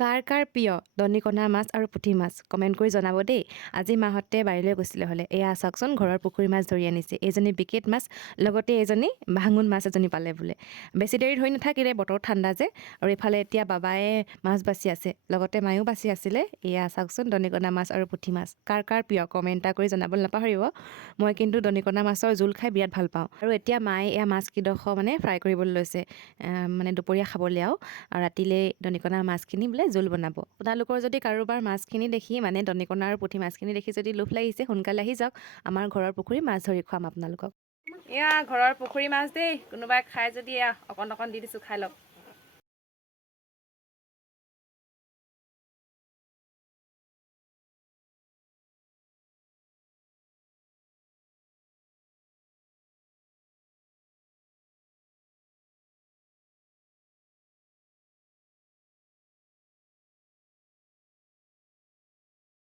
কাৰ কাৰ প্ৰিয় দনিকণা মাছ আৰু পুঠি মাছ কমেণ্ট কৰি জনাব দেই। আজি মাহঁতে বাৰীলৈ গৈছিলে হ'লে এয়া চাওকচোন ঘৰৰ পুখুৰী মাছ ধৰি আনিছে। এইজনী বিকেট মাছ লগতে এইজনী ভাঙোন মাছ এজনী পালে বোলে। বেছি দেৰি ধৰি নাথাকিলে, বতৰ ঠাণ্ডা যে। আৰু এইফালে এতিয়া বাবায়ে মাছ বাচি আছে, লগতে মায়েও বাচি আছিলে। এয়া চাওকচোন দনিকণা মাছ আৰু পুঠি মাছ কাৰ কাৰ প্ৰিয় কমেণ্ট এটা কৰি জনাবলৈ নাপাহৰিব। মই কিন্তু দনিকণা মাছৰ জোল খাই বিৰাট ভাল পাওঁ। আৰু এতিয়া মায়ে এয়া মাছকেইডোখৰ মানে ফ্ৰাই কৰিবলৈ লৈছে, মানে দুপৰীয়া খাবলৈ আৰু ৰাতিলৈ দনিকণা মাছখিনি বোলে জোল বনাব। আপোনালোকৰ যদি কাৰোবাৰ মাছখিনি দেখি মানে দনিকণা আৰু পুঠি মাছখিনি দেখি যদি লোভ লাগিছে, সোনকালে আহি যাওক, আমাৰ ঘৰৰ পুখুৰী মাছ ধৰি খুৱাম আপোনালোকক। এয়া ঘৰৰ পুখুৰী মাছ দেই, কোনোবাই খাই যদি এয়া অকণ অকণ দি দিছোঁ, খাই লওক।